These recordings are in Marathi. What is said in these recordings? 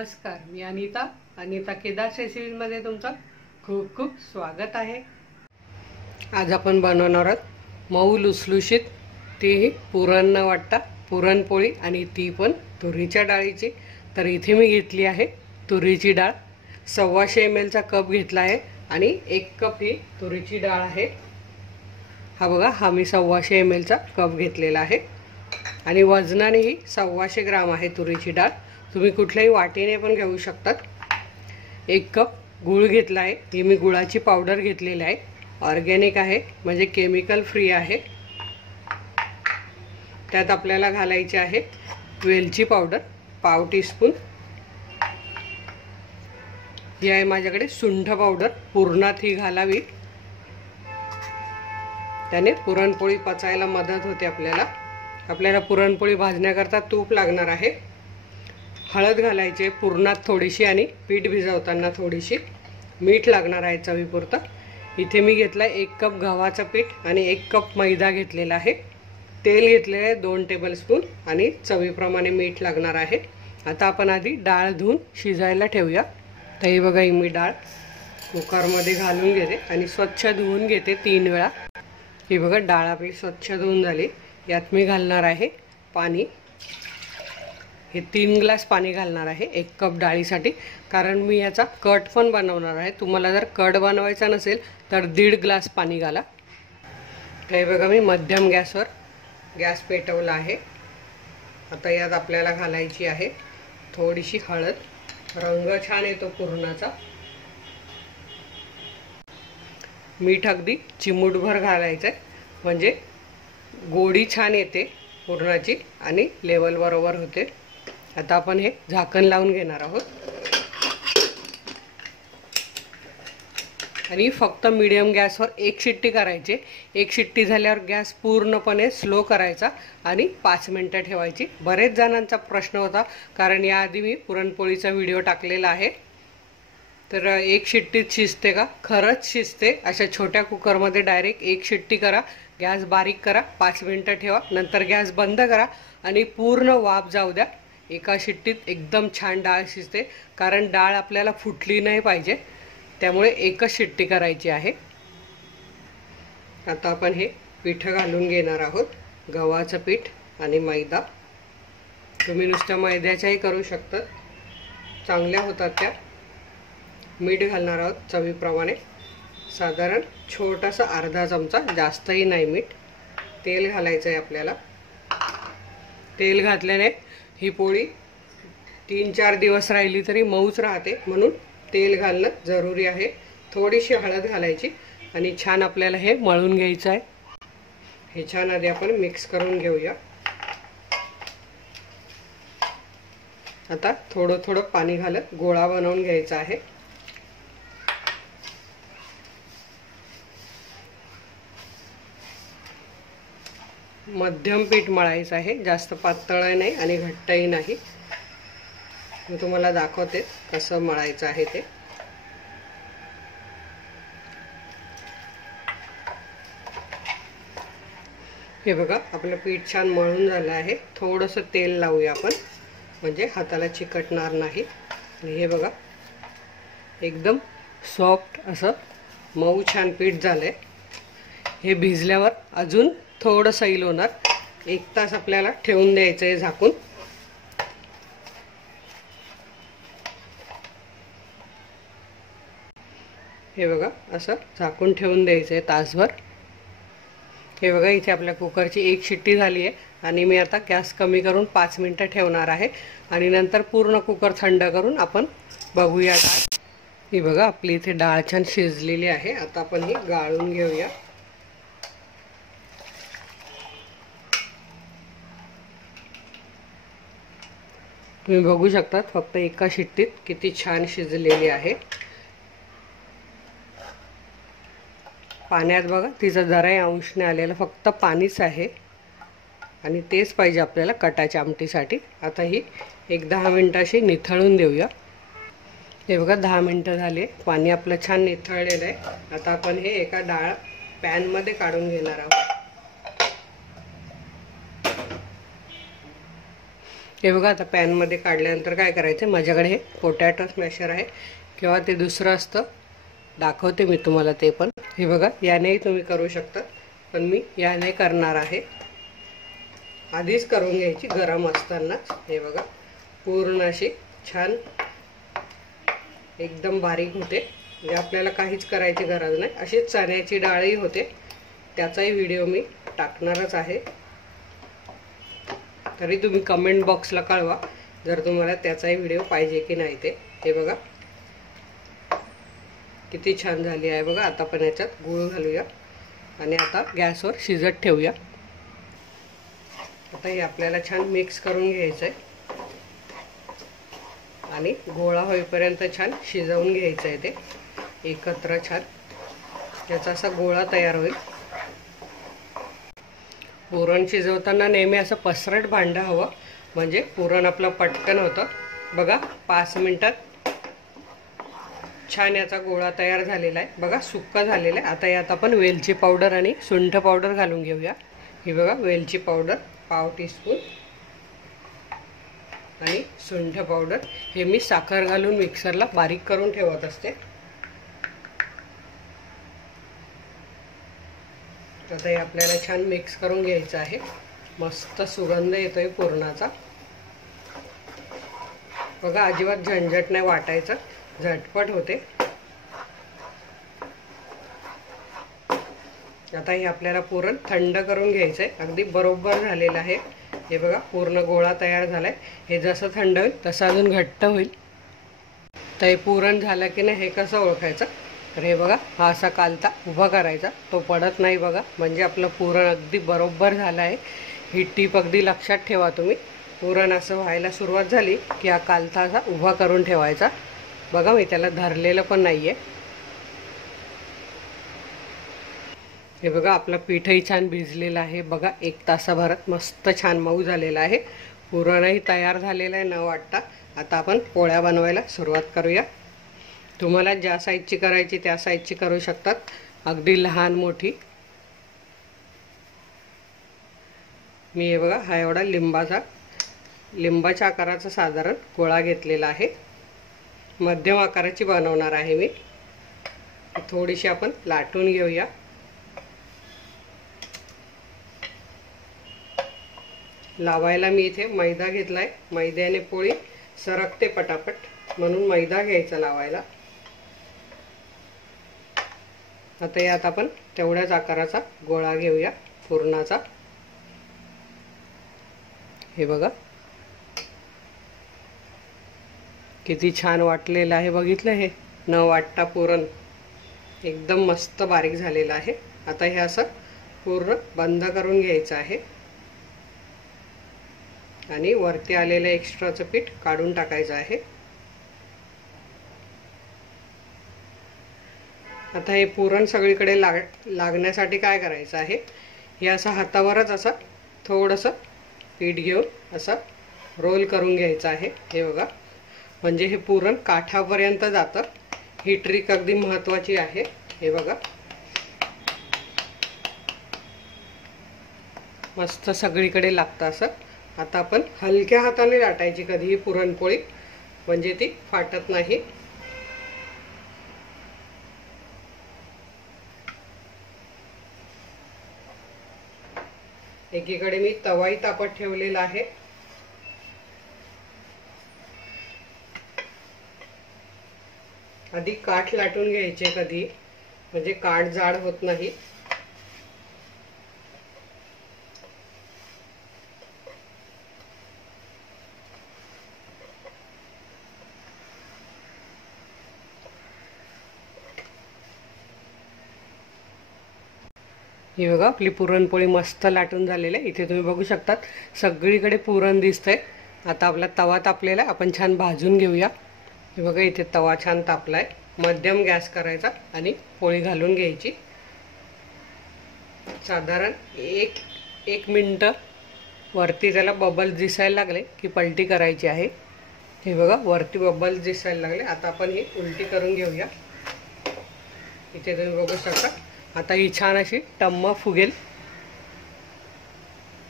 नमस्कार, मी अनिता केदार रेसिपीमध्ये तुमचं खूप खूप स्वागत आहे। आज आपण बनवणार आहोत मऊ लुसलुशीत तीही पुरण न वाटता पुरणपोळी, आणि ती पण तुरीच्या डाळीची। तर इथे मी घेतली आहे तुरीची डाळ, 125 ml चा कप घेतला आहे आणि 1 कप ही तुरीची डाळ आहे। हा बघा, हा मी 125 ml चा कप घेतलेला आहे आणि वजनानेही 125 ग्राम आहे तुरीची डाळ। तुम्ही कुठल्याही वाटीने पण घेऊ शकतात। 1 कप गूळ घेतला आहे, ही मी गुळाची पावडर घेतलेली आहे, ऑर्गॅनिक आहे म्हणजे केमिकल फ्री आहे। त्यात आपल्याला घालायची आहे वेलची पावडर पाव टीस्पून। ही आहे माझ्याकडे सुंठ पावडर, पुरणात ही घालावी, त्याने पुरणपोळी पचायला मदत होते। आपल्याला पुरणपोळी भाजण्याकरता तूप लागणार आहे। हळद घालायचे पुरणात थोडीशी आणि पीठ भिजवताना थोडीशी, मीठ लागणार आहे चवीपुरतं। इथे मी घेतला 1 कप गव्हाचं पीठ आणि 1 कप मैदा घेतलेला आहे। तेल घेतलेले आहे 2 टेबलस्पून आणि चवीप्रमाणे मीठ लागणार आहे। आता आपण आधी डाळ धुवून शिजायला ठेवूया। तर ही बघा, ही मी डाळ कुकरमध्ये घालून घेते आणि स्वच्छ धुवून घेते 3 वेळा। ही बघा, डाळ आपली स्वच्छ धुवून झाली। यात मी घालणार आहे पाणी, हे 3 ग्लास पाणी घालणार आहे 1 कप डाळीसाठी, कारण मी याचा कट पण बनवणार आहे। तुम्हाला जर कट बनवायचा नसेल तर 1.5 ग्लास पाणी घाला। हे बघा, मी मध्यम गॅसवर गॅस पेटवला आहे। आता यात आपल्याला घालायची आहे थोडीशी हळद, रंग छान येतो पुरणाचा। मीठ अगदी चिमूटभर घालायचं आहे, म्हणजे गोडी छान येते पुरणाची आणि लेवल बरोबर होते। आता आपण हे झाकण लावून घेणार आहोत आणि फक्त मीडियम गॅसवर 1 शिट्टी करायची। 1 शिट्टी झाल्यावर गॅस पूर्णपणे स्लो करायचा आणि 5 मिनिटं ठेवायची। बरेच जणांचा प्रश्न होता, कारण याआधी मी पुरणपोळीचा व्हिडिओ टाकलेला आहे। तर 1 शिट्टीत शिजते का? खरंच शिजते। अशा छोट्या कुकरमध्ये डायरेक्ट 1 शिट्टी करा, गॅस बारीक करा, 5 मिनिटं ठेवा, नंतर गॅस बंद करा आणि पूर्ण वाफ जाऊ द्या। एका शिट्टीत एकदम छान डाळ शिजते, कारण डाळ आपल्याला फुटली नाही पाहिजे, त्यामुळे 1च शिट्टी करायची आहे। आता आपण हे पीठ घालून घेणार आहोत, गव्हाचं पीठ आणि मैदा। तुम्ही नुसत्या मैद्याच्याही करू शकता, चांगल्या होतात त्या। मीठ घालणार आहोत चवीप्रमाणे, साधारण छोटासा अर्धा चमचा, जास्तही नाही मीठ। तेल घालायचं आहे आपल्याला। तेल घातल्याने ही पोळी 3-4 दिवस राहिली तरी मऊच राहते, म्हणून तेल घालणं जरुरी आहे। थोडीशी हळद घालायची आणि छान आपल्याला हे मळून घ्यायचं आहे। हे छान आधी आपण मिक्स करून घेऊया। आता थोडं थोडं पाणी घालत गोळा बनवून घ्यायचा आहे। मध्यम पीठ मळायचं आहे, जास्त पातळ नाही आणि घट्टही नाही। मी तुम्हाला दाखवते कसं मळायचं आहे ते। हे बघा, आपलं पीठ छान मळून झालं आहे। थोडंसं तेल लावूया आपण, म्हणजे हाताला चिकटणार नाही। आणि हे बघा, एकदम सॉफ्ट असं मऊ छान पीठ झालंय। हे भिजल्यावर अजून थोडं सैल होणार। 1 तास आपल्याला ठेवून द्यायचं आहे झाकून। हे बघा, असं झाकून ठेवून द्यायचं आहे तासभर। हे बघा, इथे आपल्या कुकरची 1 शिट्टी झाली आहे आणि मी आता गॅस कमी करून 5 मिनिटं ठेवणार आहे आणि नंतर पूर्ण कुकर थंड करून आपण बघूया डाळ। ही बघा, आपली इथे डाळ छान शिजलेली आहे। आता आपण ही गाळून घेऊया। तुम्ही बघू शकता फक्त एका शिट्टीत किती छान शिजलेली आहे। पाण्यात बघा, तिचा जराही अंश नाही आलेला, फक्त पाणीच आहे आणि तेच पाहिजे आपल्याला कटाच्या आमटीसाठी। आता ही 10 मिनिटाशी निथळून देऊया। हे बघा, 10 मिनिटं झाले, पाणी आपलं छान निथळलेलं आहे। आता आपण हे एका डाळ पॅनमध्ये काढून घेणार आहोत। हे बघा, आता पॅनमध्ये काढल्यानंतर काय करायचं, माझ्याकडे हे पोटॅटो स्मॅशर आहे किंवा ते दुसरं असतं, दाखवते मी तुम्हाला ते पण. हे बघा, यानेही तुम्ही करू शकता, पण मी याने करणार आहे. आधीच करून घ्यायची गरम असतानाच. हे बघा, पूर्ण अशी छान एकदम बारीक होते, म्हणजे आपल्याला काहीच करायची गरज नाही. अशीच चण्याची डाळही होते, त्याचाही व्हिडिओ मी टाकणारच आहे. तरी तुम्ही कमेंट बॉक्सला कळवा जर तुम्हाला त्याचाही व्हिडिओ पाहिजे की नाही ते. हे बघा किती छान झाली आहे बघा. आता पण याच्यात गूळ घालूया आणि आता गॅसवर शिजत ठेवूया. आता हे आपल्याला छान मिक्स करून घ्यायचं आहे आणि गोळा होईपर्यंत छान शिजवून घ्यायचं आहे ते एकत्र. छान त्याचा असा गोळा तयार होईल. पुरण शिजवताना नेहमी असं पसरट भांडं हवं, म्हणजे पुरण आपलं पटकन होतं. बघा 5 मिनिटात छान याचा गोळा तयार झालेला आहे बघा, सुक्का झालेला आहे. आता यात आपण वेलची पावडर आणि सुंठ पावडर घालून घेऊया. ही बघा, वेलची पावडर पाव टीस्पून आणि सुंठ पावडर. हे मी साखर घालून मिक्सरला बारीक करून ठेवत असते. आता हे आपल्याला छान मिक्स करून घ्यायचं आहे. मस्त सुगंध येतोय पुरणाचा बघा. अजिबात झंझट नाही वाटायचं, झटपट होते. आता हे आपल्याला पुरण थंड करून घ्यायचं आहे. अगदी बरोबर झालेलं आहे. हे बघा, पूर्ण गोळा तयार झालाय. हे जसं थंड होईल तसं अजून घट्ट होईल. तर हे पुरण झालं की नाही हे कसं ओळखायचं, तर हे बघा, हा असा कालता उभा करायचा, तो पडत नाही बघा, म्हणजे आपलं पुरण अगदी बरोबर झालं आहे. ही टीप अगदी लक्षात ठेवा तुम्ही. पुरण असं व्हायला सुरुवात झाली की हा कालता असा उभा करून ठेवायचा. बघा, मी त्याला धरलेलं पण नाही आहे. हे बघा, आपलं पीठही छान भिजलेलं आहे बघा. 1 तासाभरात मस्त छान मऊ झालेलं आहे. पुरणही तयार झालेलं आहे न वाटता. आता आपण पोळ्या बनवायला सुरुवात करूया. तुम्हाला ज्या साईजची करायची त्या साईजची करू शकतात, अगदी लहान मोठी. मी हे बघा, हा एवढा लिंबाच्या आकाराचा साधारण गोळा घेतलेला आहे. मध्यम आकाराची बनवणार आहे मी. थोडीशी आपण लाटून घेऊया. लावायला मी इथे मैदा घेतलाय. मैद्याने पोळी सरकते पटापट, म्हणून मैदा घ्यायचा लावायला. आता यात आपण तेवढ्याच आकाराचा गोळा घेऊया पुरणाचा. हे बघा किती छान वाटलेलं आहे, बघितलं हे न वाटता पुरण एकदम मस्त बारीक झालेलं आहे. आता हे असं पूर्ण बंद करून घ्यायचं आहे आणि वरती आलेलं एक्स्ट्राचं पीठ काढून टाकायचं आहे. आता हे पुरण सगळीकडे लागण्यासाठी काय करायचं आहे, हे असं हातावरच असं थोडंसं पीठ घेऊन असं रोल करून घ्यायचं आहे. हे बघा, म्हणजे हे पुरण काठापर्यंत जातं. ही ट्रिक अगदी महत्त्वाची आहे. हे बघा, मस्त सगळीकडे लागतं असं. आता आपण हलक्या हाताने लाटायची कधीही पुरणपोळी, म्हणजे ती फाटत नाही. एकीकडे मी तवाही तापत ठेवलेला आहे. आधी काठ लाटून घ्यायचे कधी, म्हणजे काठ जाड होत नाही. ही बघा, आपली पुरणपोळी मस्त लाटून झालेली आहे. इथे तुम्ही बघू शकतात सगळीकडे पुरण दिसतंय. आता आपला तवा तापलेला आहे, आपण छान भाजून घेऊया. हे बघा, इथे तवा छान तापलाय. मध्यम गॅस करायचा आणि पोळी घालून घ्यायची. साधारण एक मिनटं वरती त्याला बबल्स दिसायला लागले की पलटी करायची आहे. हे बघा, वरती बबल्स दिसायला लागले. आता आपण ही उलटी करून घेऊया. इथे तुम्ही बघू शकता आता ही छान अशी टम्म फुगेल.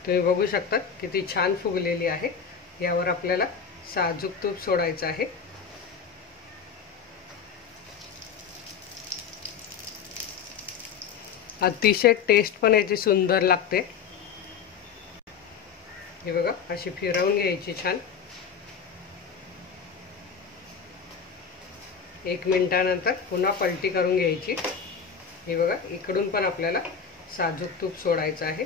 तुम्ही बघू शकता किती छान फुगलेली आहे. यावर आपल्याला साजूक तूप सोडायचं आहे। अतिशय टेस्ट पण याची सुंदर लागते। हे बघा, अशी फिरवून घ्यायची छान। 1 मिनिटानंतर पुन्हा पलटी करून घ्यायची। हे बघा, इकडून पण आपल्याला साजूक तूप सोडायचं आहे।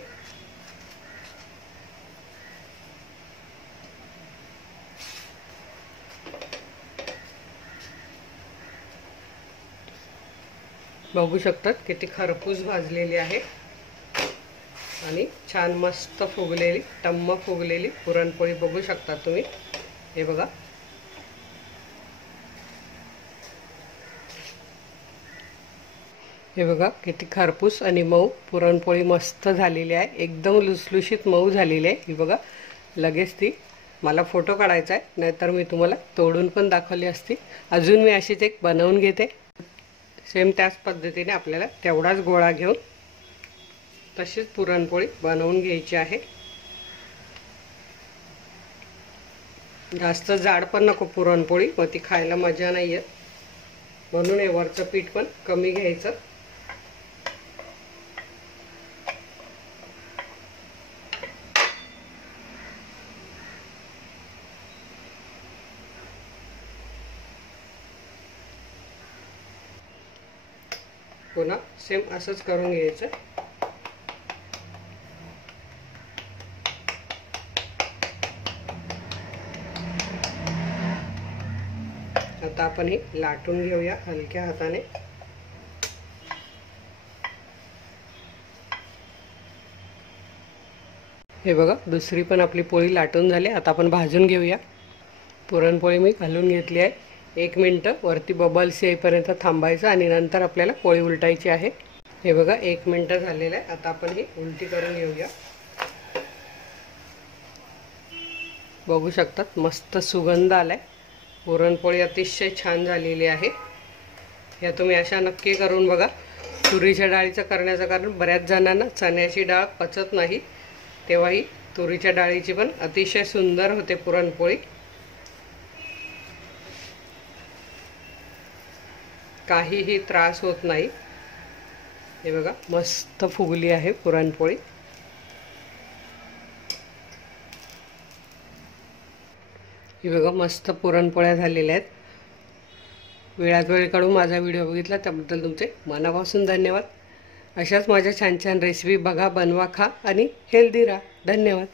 बघू शकतात किती खरपूस भाजलेली आहे आणि छान मस्त फुगलेली, टम्म फुगलेली पुरणपोळी बघू शकता तुम्ही। हे बघा, हे बघा किती खरपूस आणि मऊ पुरणपोळी मस्त झालेली आहे। एकदम लुसलुशीत मऊ झालेली आहे। ही बघा, लगेच ती मला फोटो काढायचा आहे, नाहीतर मी तुम्हाला तोडून पण दाखवली असती। अजून मी अशीच एक बनवून घेते। सेम त्याच पद्धतीने आपल्याला तेवढाच गोळा घेऊन तशीच पुरणपोळी बनवून घ्यायची आहे। जास्त जाड पण नको पुरणपोळी, मग ती खायला मजा नाही येत, म्हणून हे वरचं पीठ पण कमी घ्यायचं। पुन्हा सेम असंच करून घ्यायचं। आता आपण हे लाटून घेऊया हलक्या हाताने। हे बघा, दुसरी पण आपली पोळी लाटून झाली। आता आपण भाजून घेऊया। पुरणपोळी मी घालून घेतली आहे। 1 मिनिट वरती बबल्स येईपर्यंत थांबायचं आणि नंतर आपल्याला पोळी उलटायची आहे। हे बघा, 1 मिनिट झालेलं आहे। आता आपण ही उलटी करून घेऊया। बघू शकतात मस्त सुगंध आलाय। पुरणपोळी अतिशय छान झालेली आहे। या तुम्ही अशा नक्की करून बघा। तुरीच्या डाळीचं करण्याचं कारण बऱ्याच जणांना चण्याची डाळ पचत नाही, तेव्हाही तुरीच्या डाळीची पण अतिशय सुंदर होते पुरणपोळी। काहीही त्रास होत नाही। हे बघा, मस्त फुगली आहे पुरणपोळी। हे बघा, मस्त पुरणपोळ्या झालेल्या आहेत। वेळात वेळ काढून माझा व्हिडिओ बघितला त्याबद्दल तुमचे मनापासून धन्यवाद। अशाच माझ्या छान छान रेसिपी बघा, बनवा, खा आणि हेल्दी राहा। धन्यवाद।